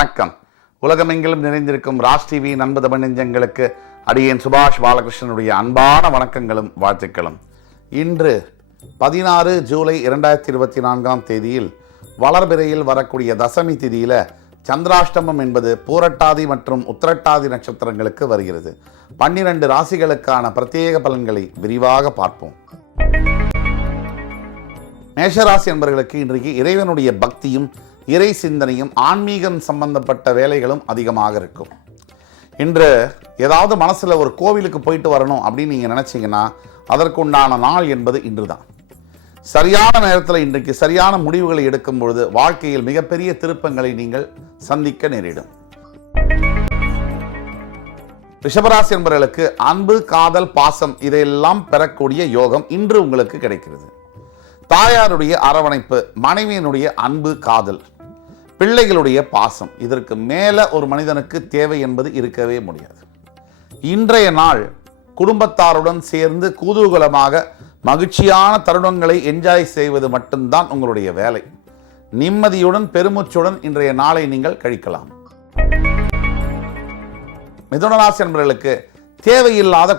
வணக்கம். உலகமெங்கிலும் நிறைந்திருக்கும் ராஜ் டிவி நண்பு தமிழ் நெஞ்சங்களுக்கு அடியேன் சுபாஷ் பாலகிருஷ்ணனுடைய அன்பான வணக்கங்களும் வாழ்த்துக்களும். இன்று 16 ஜூலை 2024 தேதியில் வளர்பிறையில் வரக்கூடிய தசமி திதியில சந்திராஷ்டமம் என்பது பூரட்டாதி மற்றும் உத்திரட்டாதி நட்சத்திரங்களுக்கு வருகிறது. 12 ராசிகளுக்கான பிரத்யேக பலன்களை விரிவாக பார்ப்போம். மேஷராசி என்பவர்களுக்கு இன்றைக்கு இறைவனுடைய பக்தியும் இறை சிந்தனையும் ஆன்மீகம் சம்பந்தப்பட்ட வேலைகளும் அதிகமாக இருக்கும். இன்று ஏதாவது மனசில் ஒரு கோவிலுக்கு போயிட்டு வரணும் அப்படின்னு நீங்கள் நினச்சிங்கன்னா அதற்குண்டான நாள் என்பது இன்று தான். சரியான நேரத்தில் இன்றைக்கு சரியான முடிவுகளை எடுக்கும் பொழுது வாழ்க்கையில் மிகப்பெரிய திருப்பங்களை நீங்கள் சந்திக்க நேரிடும். ரிஷபராசி என்பவர்களுக்கு அன்பு, காதல், பாசம் இதையெல்லாம் பெறக்கூடிய யோகம் இன்று உங்களுக்கு கிடைக்கிறது. தாயாருடைய அரவணைப்பு, மனைவியினுடைய அன்பு, காதல், பிள்ளைகளுடைய பாசம், இதற்கு மேலே ஒரு மனிதனுக்கு தேவை என்பது இருக்கவே முடியாது. இன்றைய நாள் குடும்பத்தாருடன் சேர்ந்து குதூகலமாக மகிழ்ச்சியான தருணங்களை என்ஜாய் செய்வது மட்டும்தான் உங்களுடைய வேலை. நிம்மதியுடன் பெருமூச்சுடன் இன்றைய நாளை நீங்கள் கழிக்கலாம். மிதுனராசி என்பவர்களுக்கு தேவையில்லாத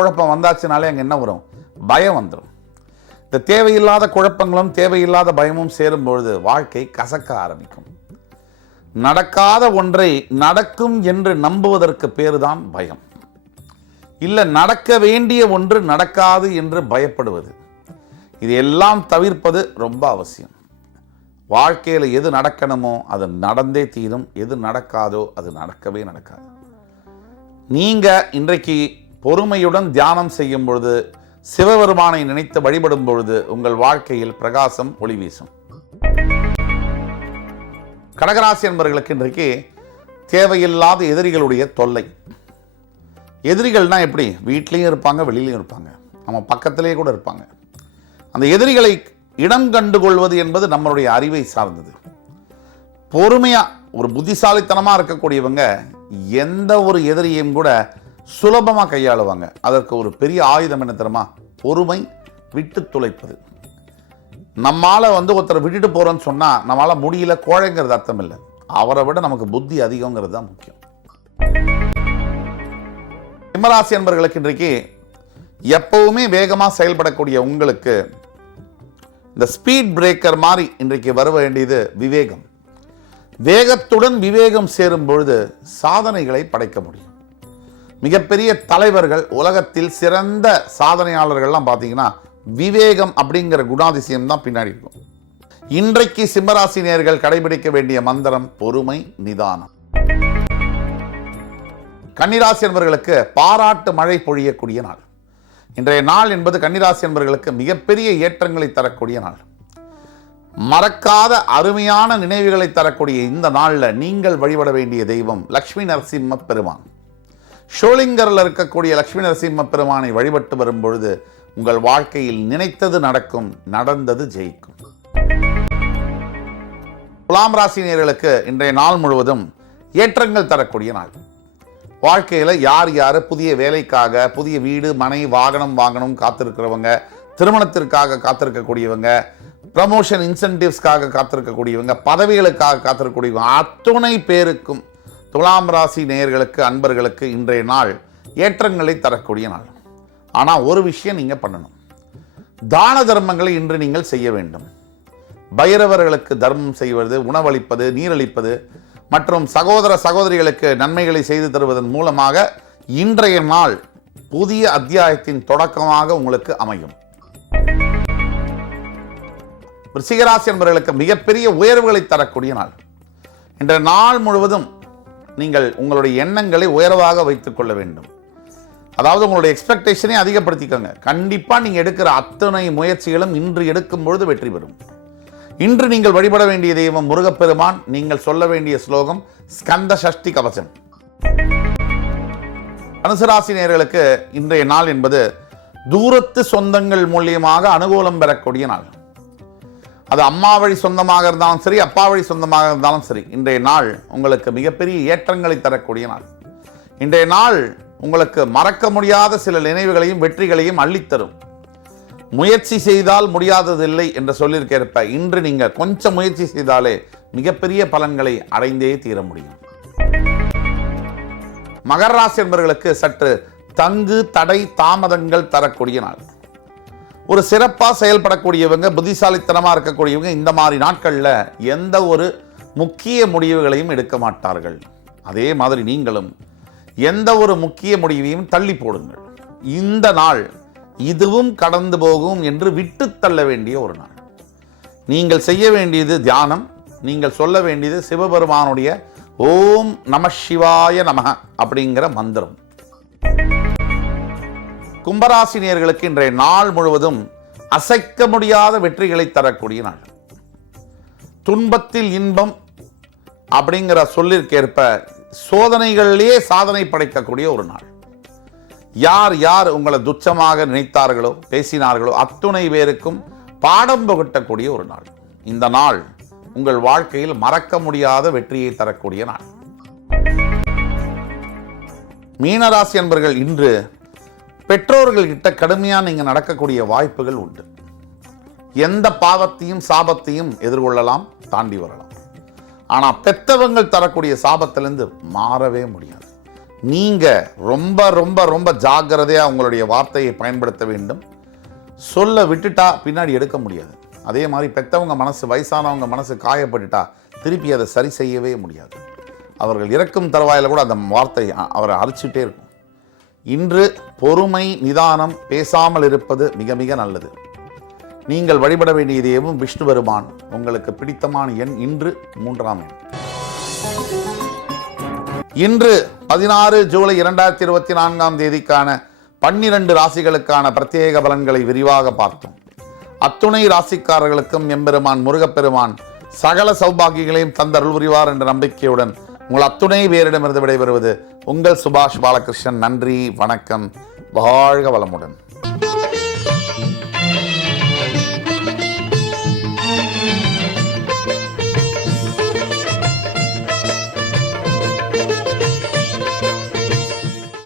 குழப்பம் வந்தாச்சுனாலே அங்கே என்ன வரும்? பயம் வந்துடும். இந்த தேவையில்லாத குழப்பங்களும் தேவையில்லாத பயமும் சேரும் பொழுது வாழ்க்கை கசக்க ஆரம்பிக்கும். நடக்காத ஒன்றை நடக்கும் என்று நம்புவதற்கு பேருதான் பயம். இல்லை, நடக்க வேண்டிய ஒன்று நடக்காது என்று பயப்படுவது. இது எல்லாம் தவிர்ப்பது ரொம்ப அவசியம். வாழ்க்கையில் எது நடக்கணுமோ அது நடந்தே தீரும், எது நடக்காதோ அது நடக்கவே நடக்காது. நீங்கள் இன்றைக்கு பொறுமையுடன் தியானம் செய்யும் பொழுது, சிவபெருமானை நினைத்து வழிபடும் பொழுது உங்கள் வாழ்க்கையில் பிரகாசம் ஒளி வீசும். கடகராசி என்பவர்களுக்கு இன்றைக்கு தேவையில்லாத எதிரிகளுடைய தொல்லை. எதிரிகள்னா எப்படி? வீட்லேயும் இருப்பாங்க, வெளியிலையும் இருப்பாங்க, நம்ம பக்கத்திலேயே கூட இருப்பாங்க. அந்த எதிரிகளை இடம் கண்டுகொள்வது என்பது நம்மளுடைய அறிவை சார்ந்தது. பொறுமையாக ஒரு புத்திசாலித்தனமாக இருக்கக்கூடியவங்க எந்த ஒரு எதிரியையும் கூட சுலபமாக கையாளுவாங்க. அதற்கு ஒரு பெரிய ஆயுதம் என்ன தெரியுமா? பொறுமை, விட்டு துளைப்பது. நம்மால் ஒருத்தரை விட்டுட்டு போகிறோன்னு சொன்னால் நம்மளால் முடியல, கோழைங்கிறது அர்த்தம் இல்லை. அவரை விட நமக்கு புத்தி அதிகங்கிறது தான் முக்கியம். சிம்மராசி என்பவர்களுக்கு இன்றைக்கு எப்பவுமே வேகமாக செயல்படக்கூடிய உங்களுக்கு இந்த ஸ்பீட் பிரேக்கர் மாதிரி இன்றைக்கு வர வேண்டியது விவேகம். வேகத்துடன் விவேகம் சேரும் பொழுது சாதனைகளை படைக்க முடியும். மிகப்பெரிய தலைவர்கள், உலகத்தில் சிறந்த சாதனையாளர்கள்லாம் பார்த்தீங்கன்னா விவேகம் அப்படிங்கிற குணாதிசயம் தான் பின்னாடி இருக்கும். இன்றைக்கு சிம்மராசி நேயர்கள் கடைபிடிக்க வேண்டிய மந்திரம் பொறுமை, நிதானம். கன்னிராசி என்பவர்களுக்கு பாராட்டு மழை பொழியக்கூடிய நாள். இன்றைய நாள் என்பது கன்னிராசி என்பவர்களுக்கு மிகப்பெரிய ஏற்றங்களை தரக்கூடிய நாள். மறக்காத அருமையான நினைவுகளை தரக்கூடிய இந்த நாளில் நீங்கள் வழிபட வேண்டிய தெய்வம் லக்ஷ்மி நரசிம்ம பெருமான். ஷோலிங்கரில் இருக்கக்கூடிய லக்ஷ்மி நரசிம்ம பெருமானை வழிபட்டு வரும் பொழுது உங்கள் வாழ்க்கையில் நினைத்தது நடக்கும், நடந்தது ஜெயிக்கும். துலாம் ராசினியர்களுக்கு இன்றைய நாள் முழுவதும் ஏற்றங்கள் தரக்கூடிய நாள். வாழ்க்கையில் யார் புதிய வேலைக்காக, புதிய வீடு, மனை, வாகனம் வாங்கணும் காத்திருக்கிறவங்க, திருமணத்திற்காக காத்திருக்கக்கூடியவங்க, ப்ரமோஷன் இன்சென்டிவ்ஸ்க்காக காத்திருக்கக்கூடியவங்க, பதவிகளுக்காக காத்திருக்கக்கூடியவங்க, அத்துணை பேருக்கும் துலாம் ராசி நேயர்களுக்கு, அன்பர்களுக்கு இன்றைய நாள் ஏற்றங்களை தரக்கூடிய நாள். ஆனால் ஒரு விஷயம் நீங்கள் பண்ணணும். தான தர்மங்களை இன்று நீங்கள் செய்ய வேண்டும். பைரவர்களுக்கு தர்மம் செய்வது, உணவளிப்பது, நீரளிப்பது மற்றும் சகோதர சகோதரிகளுக்கு நன்மைகளை செய்து தருவதன் மூலமாக இன்றைய நாள் புதிய அத்தியாயத்தின் தொடக்கமாக உங்களுக்கு அமையும். விருச்சிகராசி என்பவர்களுக்கு மிகப்பெரிய உயர்வுகளை தரக்கூடிய நாள். இன்றைய நாள் முழுவதும் நீங்கள் உங்களுடைய எண்ணங்களை உயர்வாக வைத்துக் கொள்ள வேண்டும். அதாவது உங்களுடைய எக்ஸ்பெக்டேஷனை அதிகப்படுத்திக்கோங்க. கண்டிப்பாக நீங்கள் எடுக்கிற அத்தனை முயற்சிகளும் இன்று எடுக்கும் பொழுது வெற்றி பெறும். இன்று நீங்கள் வழிபட வேண்டிய தெய்வம் முருகப்பெருமான். நீங்கள் சொல்ல வேண்டிய ஸ்லோகம் ஸ்கந்த சஷ்டி கவசம். தனுசு ராசி நேயர்களுக்கு இன்றைய நாள் என்பது தூரத்து சொந்தங்கள் மூலியமாக அனுகூலம் பெறக்கூடிய நாள். அது அம்மா வழி சொந்தமாக இருந்தாலும் சரி, அப்பா வழி சொந்தமாக இருந்தாலும் சரி, இன்றைய நாள் உங்களுக்கு மிகப்பெரிய ஏற்றங்களை தரக்கூடிய நாள். இன்றைய நாள் உங்களுக்கு மறக்க முடியாத சில நினைவுகளையும் வெற்றிகளையும் அள்ளித்தரும். முயற்சி செய்தால் முடியாததில்லை என்று சொல்லியிருக்கிறப்ப இன்று நீங்கள் கொஞ்சம் முயற்சி செய்தாலே மிகப்பெரிய பலன்களை அடைந்தே தீர முடியும். மகர ராசி என்பவர்களுக்கு சற்று தங்கு தடை தாமதங்கள் தரக்கூடிய நாள். ஒரு சிறப்பாக செயல்படக்கூடியவங்க, புத்திசாலித்தனமாக இருக்கக்கூடியவங்க இந்த மாதிரி நாட்களில் எந்த ஒரு முக்கிய முடிவுகளையும் எடுக்க மாட்டார்கள். அதே மாதிரி நீங்களும் எந்த ஒரு முக்கிய முடிவையும் தள்ளி போடுங்கள். இந்த நாள் இதுவும் கடந்து போகும் என்று விட்டு தள்ள வேண்டிய ஒரு நாள். நீங்கள் செய்ய வேண்டியது தியானம், நீங்கள் சொல்ல வேண்டியது சிவபெருமானுடைய ஓம் நம சிவாய நமஹ அப்படிங்கிற மந்திரம். கும்பராசி நேயர்களுக்கு இன்றைய நாள் முழுவதும் அசைக்க முடியாத வெற்றிகளை தரக்கூடிய நாள். துன்பத்தில் இன்பம் அப்படிங்கிற சொல்லிற்கேற்ப சோதனைகளிலேயே சாதனை படைக்கக்கூடிய ஒரு நாள். யார் யார் உங்களை துச்சமாக நினைத்தார்களோ பேசினார்களோ அத்துணை பேருக்கும் பாடம் புகட்டக்கூடிய ஒரு நாள். இந்த நாள் உங்கள் வாழ்க்கையில் மறக்க முடியாத வெற்றியை தரக்கூடிய நாள். மீனராசி என்பவர்கள் இன்று பெற்றோர்கள்கிட்ட கடுமையாக நீங்கள் நடக்கக்கூடிய வாய்ப்புகள் உண்டு. எந்த பாவத்தையும் சாபத்தையும் எதிர்கொள்ளலாம், தாண்டி வரலாம். ஆனால் பெத்தவங்கள் தரக்கூடிய சாபத்திலிருந்து மாறவே முடியாது. நீங்கள் ரொம்ப ரொம்ப ரொம்ப ஜாக்கிரதையாக உங்களுடைய வார்த்தையை பயன்படுத்த வேண்டும். சொல்ல விட்டுட்டா பின்னாடி எடுக்க முடியாது. அதே மாதிரி பெத்தவங்க மனசு, வயசானவங்க மனசு காயப்பட்டுட்டா திருப்பி அதை சரி செய்யவே முடியாது. அவர்கள் இறக்கும் தருவாயில் கூட அந்த வார்த்தை அவரை அரிச்சிட்டே இருக்கும். இன்று பொறுமை, நிதானம், பேசாமல் இருப்பது மிக மிக நல்லது. நீங்கள் வழிபட வேண்டியது எதுவும் விஷ்ணு பெருமான். உங்களுக்கு பிடித்தமான எண் இன்று 3ஆம் எண். இன்று 16 ஜூலை 2024 தேதிக்கான 12 ராசிகளுக்கான பிரத்யேக பலன்களை விரிவாக பார்த்தோம். அத்துணை ராசிக்காரர்களுக்கும் எம்பெருமான் முருகப்பெருமான் சகல சௌபாகியங்களையும் தந்தருள் புரிவார் என்ற நம்பிக்கையுடன் உங்கள் அத்துணை பேரிடமிருந்து விடைபெறுவது உங்கள் சுபாஷ் பாலகிருஷ்ணன். நன்றி, வணக்கம், வாழ்க வளமுடன்.